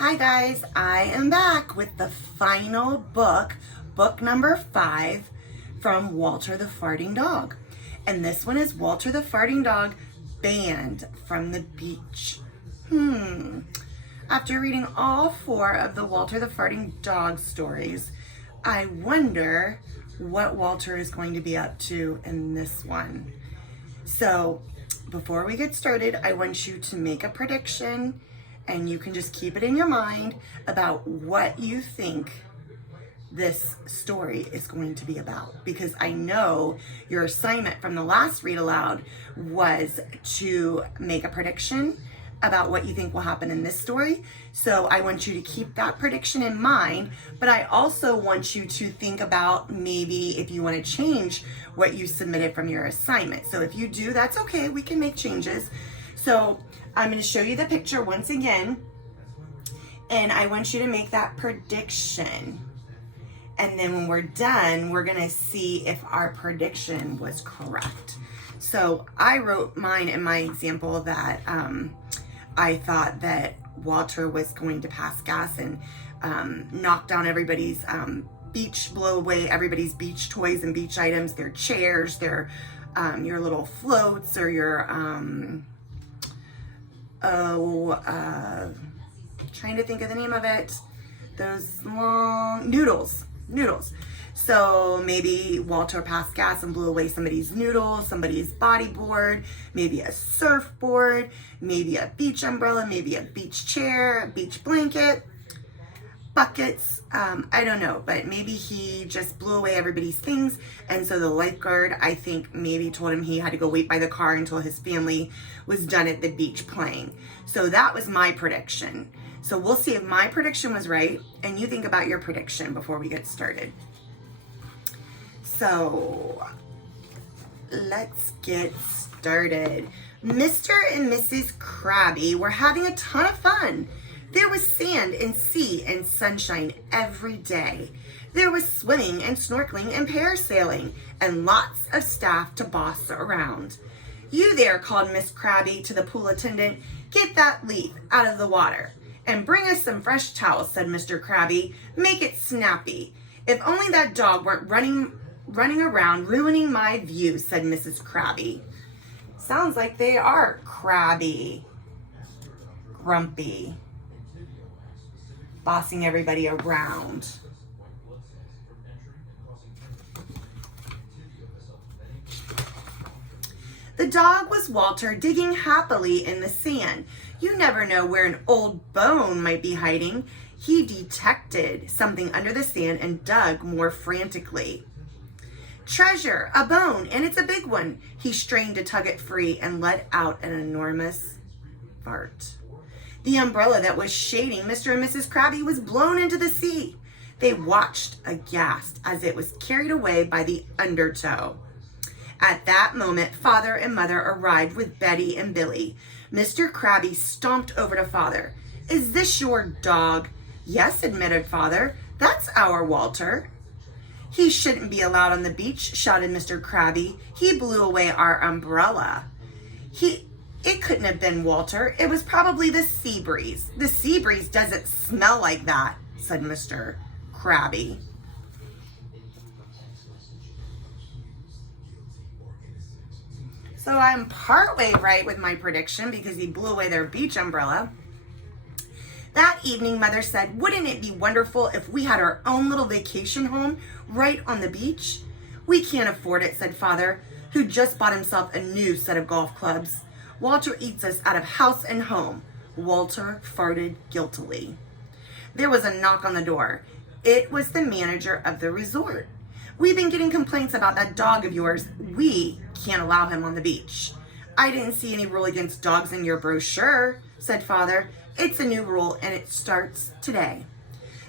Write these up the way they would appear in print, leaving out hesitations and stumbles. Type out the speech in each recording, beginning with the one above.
Hi guys, I am back with the final book, book number 5 from Walter the Farting Dog. And this one is Walter the Farting Dog, Banned from the Beach. After reading all 4 of the Walter the Farting Dog stories, I wonder what Walter is going to be up to in this one. So before we get started, I want you to make a prediction, and you can just keep it in your mind about what you think this story is going to be about, because I know your assignment from the last read aloud was to make a prediction about what you think will happen in this story. So I want you to keep that prediction in mind, but I also want you to think about maybe if you want to change what you submitted from your assignment. So if you do, that's okay, we can make changes. So I'm going to show you the picture once again, and I want you to make that prediction. And then when we're done, we're going to see if our prediction was correct. So I wrote mine in my example that I thought that Walter was going to pass gas and knock down everybody's blow away everybody's beach toys and beach items, their chairs, their your little floats, or your trying to think of the name of it, those long noodles. So maybe Walter passed gas and blew away somebody's noodle, somebody's bodyboard, maybe a surfboard, maybe a beach umbrella, maybe a beach chair, a beach blanket, buckets, I don't know, but maybe he just blew away everybody's things. And so the lifeguard, I think, maybe told him he had to go wait by the car until his family was done at the beach playing. So that was my prediction. So we'll see if my prediction was right, and you think about your prediction before we get started. So let's get started. Mr. and Mrs. Krabby were having a ton of fun. There was sand and sea and sunshine every day. There was swimming and snorkeling and parasailing, and lots of staff to boss around. "You there," called Miss Krabby to the pool attendant. "Get that leaf out of the water. And bring us some fresh towels," said Mr. Krabby. "Make it snappy. If only that dog weren't running around ruining my view," said Mrs. Krabby. Sounds like they are crabby, grumpy, bossing everybody around. The dog was Walter, digging happily in the sand. You never know where an old bone might be hiding. He detected something under the sand and dug more frantically. "Treasure, a bone, and it's a big one." He strained to tug it free and let out an enormous fart. The umbrella that was shading Mr. and Mrs. Krabby was blown into the sea. They watched aghast as it was carried away by the undertow. At that moment, Father and Mother arrived with Betty and Billy. Mr. Krabby stomped over to Father. "Is this your dog?" "Yes," admitted Father. "That's our Walter." "He shouldn't be allowed on the beach," shouted Mr. Krabby. "He blew away our umbrella." It couldn't have been Walter. It was probably the sea breeze." "The sea breeze doesn't smell like that," said Mr. Krabby. So I'm partway right with my prediction, because he blew away their beach umbrella. That evening, Mother said, "Wouldn't it be wonderful if we had our own little vacation home right on the beach?" "We can't afford it," said Father, who just bought himself a new set of golf clubs. "Walter eats us out of house and home." Walter farted guiltily. There was a knock on the door. It was the manager of the resort. "We've been getting complaints about that dog of yours. We can't allow him on the beach." "I didn't see any rule against dogs in your brochure," said Father. "It's a new rule, and it starts today."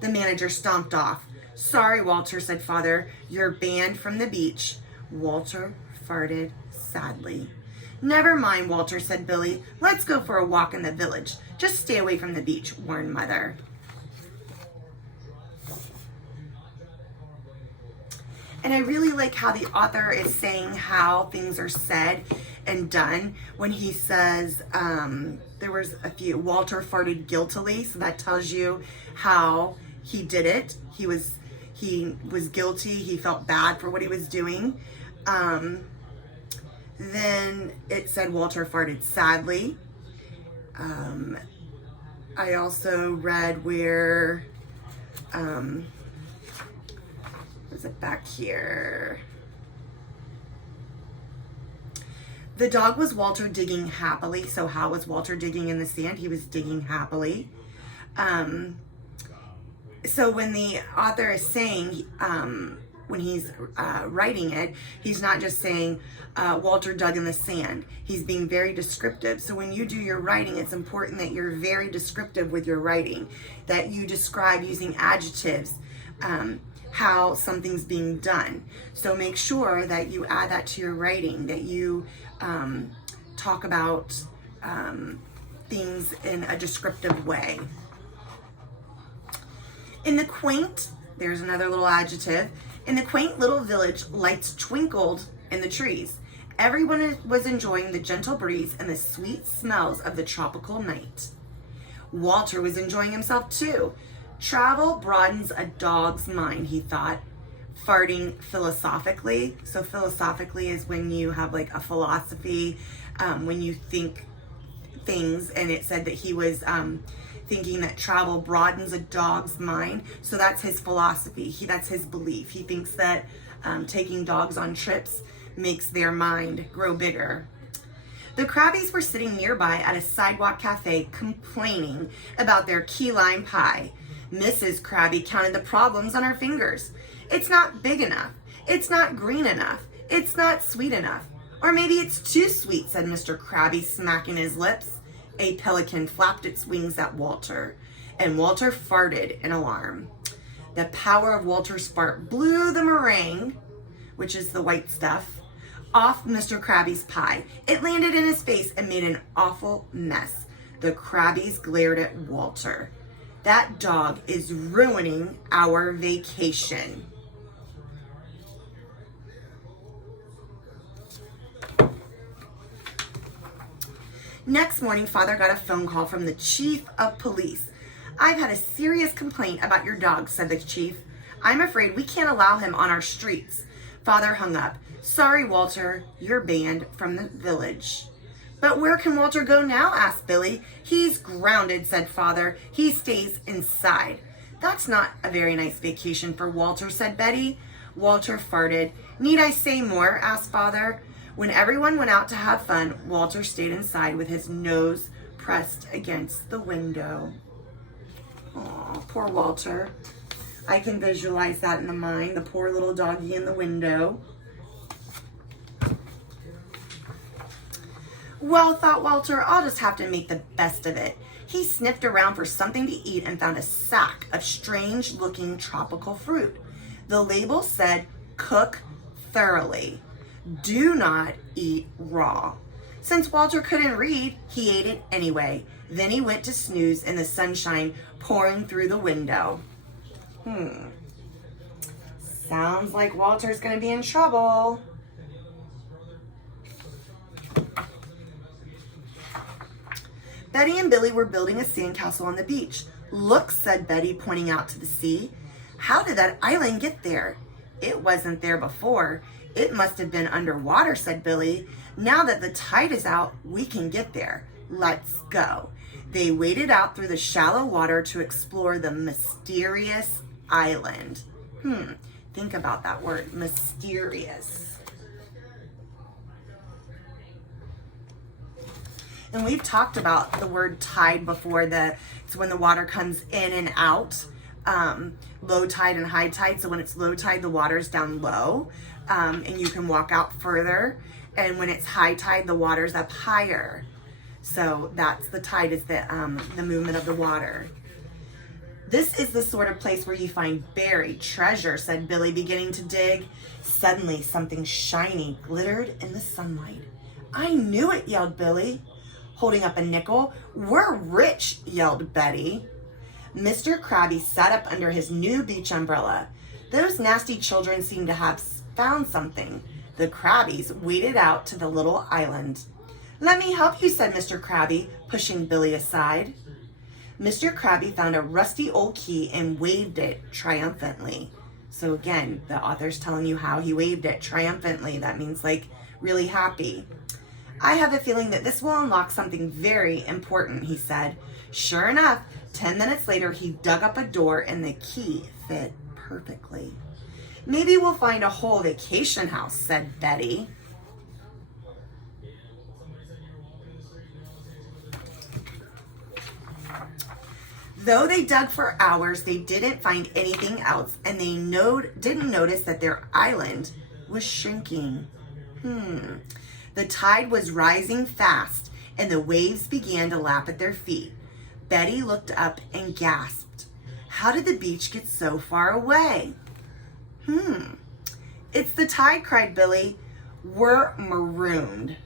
The manager stomped off. "Sorry, Walter," said Father. "You're banned from the beach." Walter farted sadly. "Never mind, Walter," said Billy. "Let's go for a walk in the village. Just stay away from the beach," warned Mother. And I really like how the author is saying how things are said and done when he says, there was a few. Walter farted guiltily, so that tells you how he did it. He was guilty. He felt bad for what he was doing. Then it said Walter farted sadly. I also read where, was it back here? The dog was Walter digging happily. So how was Walter digging in the sand? He was digging happily. So when the author is saying, when he's writing it, he's not just saying Walter dug in the sand. He's being very descriptive. So when you do your writing, it's important that you're very descriptive with your writing, that you describe using adjectives how something's being done. So make sure that you add that to your writing, that you talk about things in a descriptive way. In the quaint, there's another little adjective. In the quaint little village, lights twinkled in the trees. Everyone was enjoying the gentle breeze and the sweet smells of the tropical night. Walter was enjoying himself too. Travel broadens a dog's mind, he thought, farting philosophically. So philosophically is when you have like a philosophy, when you think things, and it said that he was thinking that travel broadens a dog's mind. So that's his philosophy. That's his belief. He thinks that taking dogs on trips makes their mind grow bigger. The Crabbies were sitting nearby at a sidewalk cafe complaining about their key lime pie. Mrs. Crabby counted the problems on her fingers. It's not big enough. It's not green enough. It's not sweet enough. Or maybe it's too sweet, said Mr. Crabby, smacking his lips. A pelican flapped its wings at Walter, and Walter farted in alarm. The power of Walter's fart blew the meringue, which is the white stuff, off Mr. Crabby's pie. It landed in his face and made an awful mess. The Crabbies glared at Walter. That dog is ruining our vacation. Next morning, Father got a phone call from the chief of police. I've had a serious complaint about your dog, said the chief. I'm afraid we can't allow him on our streets. Father hung up. Sorry, Walter, you're banned from the village. But where can Walter go now? Asked Billy. He's grounded, said Father. He stays inside. That's not a very nice vacation for Walter, said Betty. Walter farted. Need I say more? Asked Father. When everyone went out to have fun, Walter stayed inside with his nose pressed against the window. Aw, poor Walter. I can visualize that in the mind, the poor little doggy in the window. Well, thought Walter, I'll just have to make the best of it. He sniffed around for something to eat and found a sack of strange-looking tropical fruit. The label said, cook thoroughly. Do not eat raw. Since Walter couldn't read, he ate it anyway. Then he went to snooze in the sunshine pouring through the window. Sounds like Walter's going to be in trouble. Betty and Billy were building a sandcastle on the beach. Look, said Betty, pointing out to the sea. How did that island get there? It wasn't there before. It must have been underwater, said Billy. Now that the tide is out, we can get there. Let's go. They waded out through the shallow water to explore the mysterious island. Think about that word, mysterious. And we've talked about the word tide before. It's when the water comes in and out. Low tide and high tide. So when it's low tide, the water's down low. And you can walk out further. And when it's high tide, the water's up higher. So that's the tide, is the movement of the water. This is the sort of place where you find buried treasure, said Billy, beginning to dig. Suddenly, something shiny glittered in the sunlight. I knew it, yelled Billy, holding up a nickel. We're rich, yelled Betty. Mr. Crabby sat up under his new beach umbrella. Those nasty children seemed to have found something. The Crabbies waded out to the little island. "Let me help you," said Mr. Krabby, pushing Billy aside. Mr. Krabby found a rusty old key and waved it triumphantly. So again, the author's telling you how he waved it triumphantly. That means like really happy. "I have a feeling that this will unlock something very important," he said. Sure enough, 10 minutes later, he dug up a door and the key fit perfectly. "Maybe we'll find a whole vacation house," said Betty. Though they dug for hours, they didn't find anything else, and they didn't notice that their island was shrinking. The tide was rising fast, and the waves began to lap at their feet. Betty looked up and gasped. How did the beach get so far away? "It's the tide," cried Billy. "We're marooned."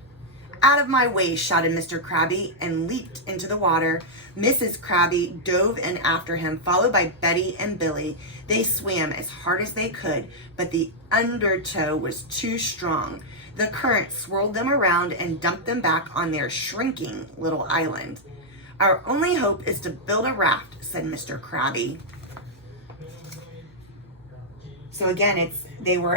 "Out of my way," shouted Mr. Krabby and leaped into the water. Mrs. Krabby dove in after him, followed by Betty and Billy. They swam as hard as they could, but the undertow was too strong. The current swirled them around and dumped them back on their shrinking little island. "Our only hope is to build a raft," said Mr. Krabby. So again, they were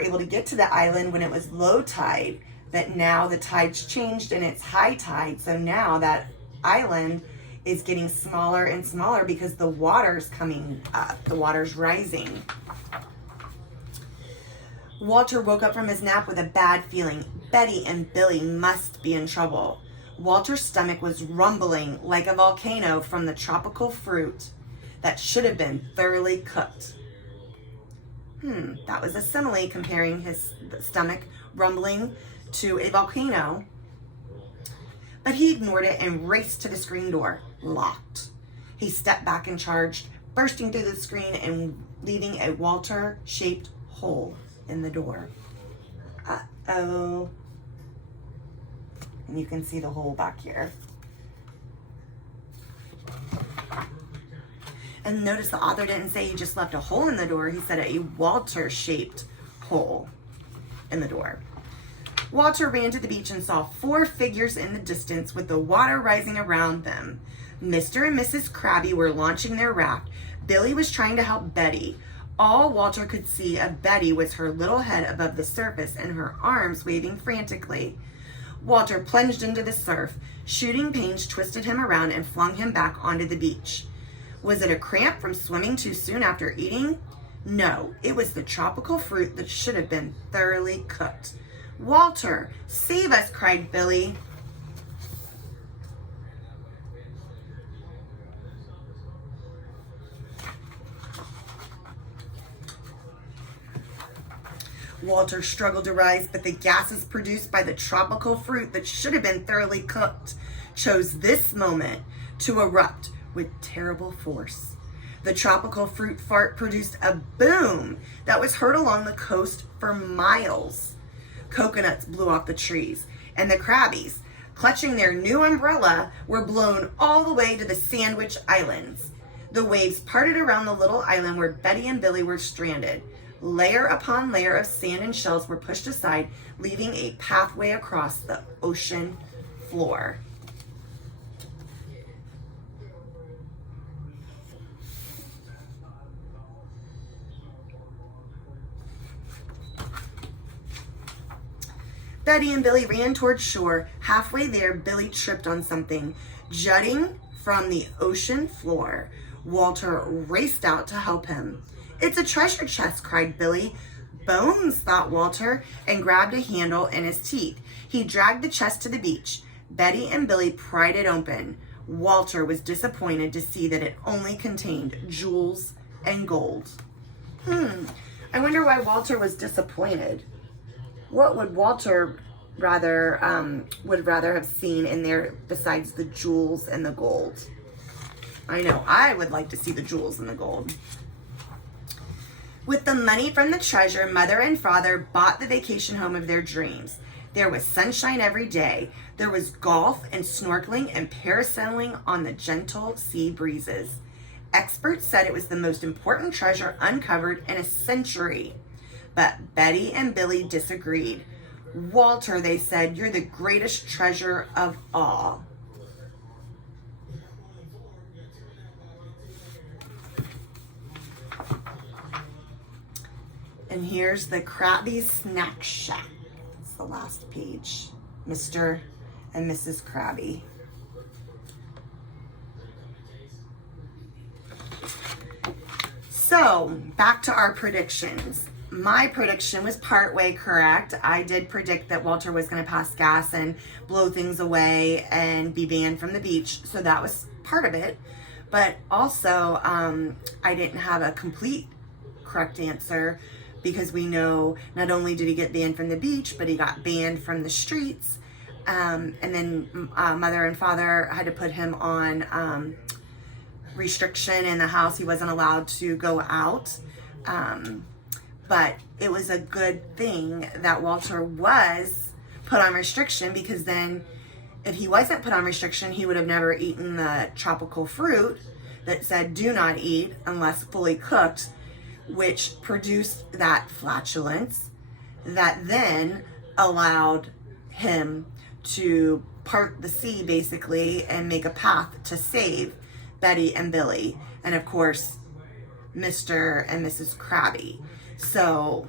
able to get to the island when it was low tide, but now the tide's changed and it's high tide. So now that island is getting smaller and smaller because the water's coming up, the water's rising. Walter woke up from his nap with a bad feeling. Betty and Billy must be in trouble. Walter's stomach was rumbling like a volcano from the tropical fruit that should have been thoroughly cooked. That was a simile comparing his stomach rumbling to a volcano. But he ignored it and raced to the screen door, locked. He stepped back and charged, bursting through the screen and leaving a Walter-shaped hole in the door. Uh-oh. And you can see the hole back here. And notice the author didn't say he just left a hole in the door. He said a Walter-shaped hole in the door. Walter ran to the beach and saw 4 figures in the distance with the water rising around them. Mr. and Mrs. Krabby were launching their raft. Billy was trying to help Betty. All Walter could see of Betty was her little head above the surface and her arms waving frantically. Walter plunged into the surf. Shooting pains twisted him around and flung him back onto the beach. Was it a cramp from swimming too soon after eating? No, it was the tropical fruit that should have been thoroughly cooked. "Walter, save us," cried Billy. Walter struggled to rise, but the gases produced by the tropical fruit that should have been thoroughly cooked chose this moment to erupt with terrible force. The tropical fruit fart produced a boom that was heard along the coast for miles. Coconuts blew off the trees, and the Krabbies, clutching their new umbrella, were blown all the way to the Sandwich Islands. The waves parted around the little island where Betty and Billy were stranded. Layer upon layer of sand and shells were pushed aside, leaving a pathway across the ocean floor. Betty and Billy ran toward shore. Halfway there, Billy tripped on something. Jutting from the ocean floor, Walter raced out to help him. "It's a treasure chest," cried Billy. "Bones," thought Walter, and grabbed a handle in his teeth. He dragged the chest to the beach. Betty and Billy pried it open. Walter was disappointed to see that it only contained jewels and gold. I wonder why Walter was disappointed. What would Walter would rather have seen in there besides the jewels and the gold? I know, I would like to see the jewels and the gold. With the money from the treasure, Mother and Father bought the vacation home of their dreams. There was sunshine every day. There was golf and snorkeling and parasailing on the gentle sea breezes. Experts said it was the most important treasure uncovered in a century. But Betty and Billy disagreed. Walter, they said, you're the greatest treasure of all. And here's the Krabby Snack Shack. It's the last page. Mr. and Mrs. Krabby. So, back to our predictions. My prediction was partway correct. I did predict that Walter was going to pass gas and blow things away and be banned from the beach. So that was part of it. But also, I didn't have a complete correct answer, because we know not only did he get banned from the beach, but he got banned from the streets. And then mother and father had to put him on restriction in the house. He wasn't allowed to go out. But it was a good thing that Walter was put on restriction, because then if he wasn't put on restriction, he would have never eaten the tropical fruit that said do not eat unless fully cooked, which produced that flatulence that then allowed him to part the sea basically and make a path to save Betty and Billy, and of course Mr. and Mrs. Krabby. So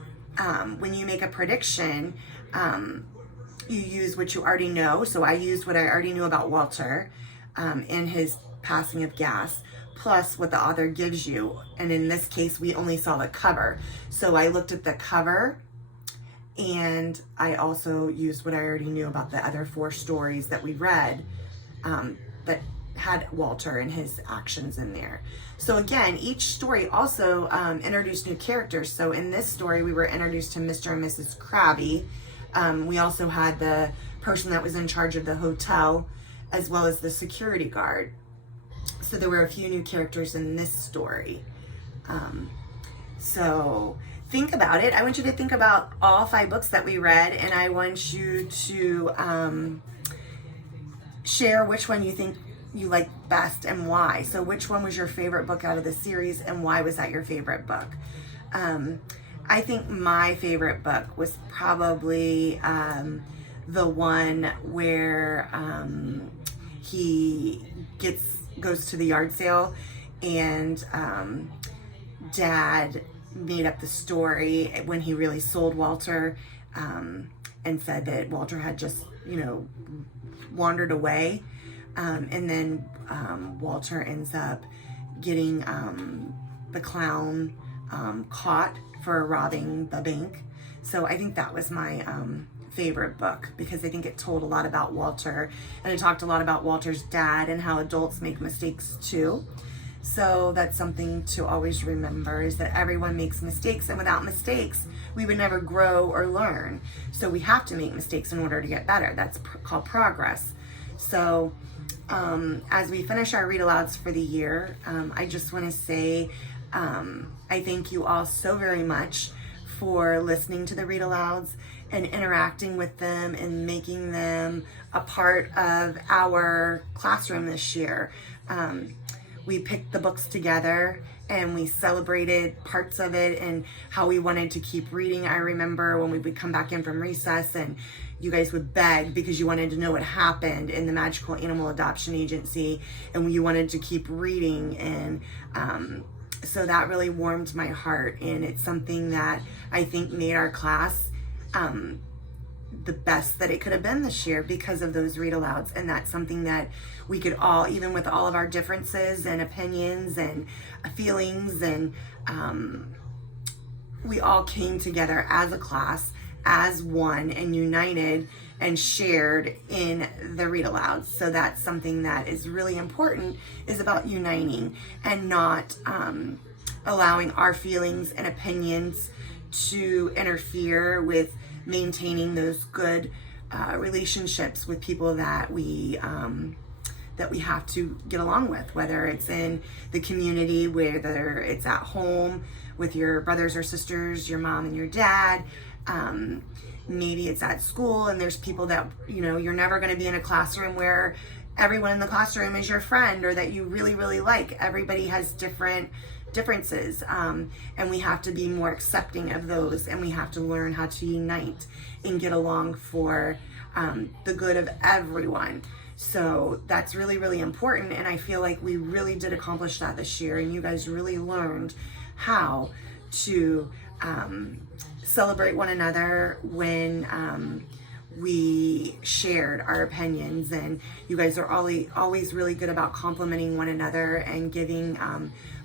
when you make a prediction, you use what you already know. So I used what I already knew about Walter and his passing of gas, plus what the author gives you. And in this case, we only saw the cover. So I looked at the cover, and I also used what I already knew about the other 4 stories that we read that had Walter and his actions in there. So again, each story also introduced new characters. So in this story, we were introduced to Mr. and Mrs. Krabby. We also had the person that was in charge of the hotel, as well as the security guard. So there were a few new characters in this story. So think about it. I want you to think about all 5 books that we read, and I want you to share which one you think you like best and why. So which one was your favorite book out of the series, and why was that your favorite book? I think my favorite book was probably the one where he goes to the yard sale, and Dad made up the story when he really sold Walter, and said that Walter had just, wandered away. And then Walter ends up getting the clown caught for robbing the bank. So I think that was my favorite book, because I think it told a lot about Walter, and it talked a lot about Walter's dad and how adults make mistakes too. So that's something to always remember, is that everyone makes mistakes, and without mistakes, we would never grow or learn. So we have to make mistakes in order to get better. That's called progress. So as we finish our read alouds for the year, I just want to say I thank you all so very much for listening to the read alouds and interacting with them and making them a part of our classroom this year. We picked the books together and we celebrated parts of it and how we wanted to keep reading. I remember when we would come back in from recess and you guys would beg because you wanted to know what happened in the Magical Animal Adoption Agency, and you wanted to keep reading, and so that really warmed my heart, and it's something that I think made our class the best that it could have been this year because of those read alouds. And that's something that we could all, even with all of our differences and opinions and feelings, and we all came together as a class, as one, and united and shared in the read alouds. So that's something that is really important, is about uniting and not allowing our feelings and opinions to interfere with maintaining those good relationships with people that we have to get along with, whether it's in the community, whether it's at home with your brothers or sisters, your mom and your dad. Maybe it's at school, and there's people that, you're never going to be in a classroom where everyone in the classroom is your friend or that you really, really like. Everybody has differences, and we have to be more accepting of those, and we have to learn how to unite and get along for the good of everyone. So that's really, really important, and I feel like we really did accomplish that this year, and you guys really learned how to celebrate one another when we shared our opinions, and you guys are always really good about complimenting one another and giving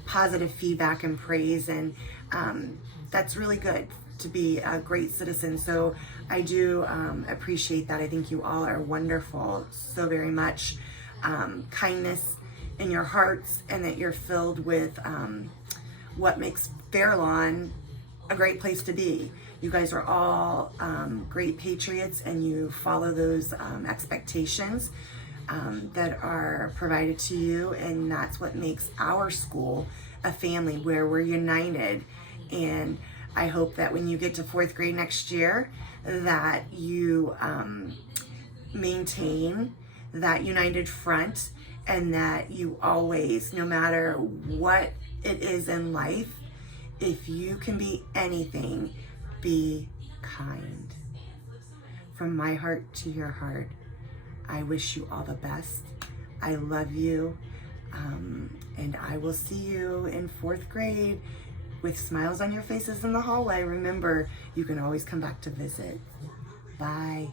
positive feedback and praise, and that's really good to be a great citizen. So I do appreciate that. I think you all are wonderful so very much. Kindness in your hearts, and that you're filled with what makes Fairlawn a great place to be. You guys are all great patriots, and you follow those expectations that are provided to you, and that's what makes our school a family where we're united. And I hope that when you get to 4th grade next year, that you maintain that united front, and that you always, no matter what it is in life, if you can be anything, be kind. From my heart to your heart, I wish you all the best. I love you. And I will see you in 4th grade with smiles on your faces in the hallway. Remember, you can always come back to visit. Bye.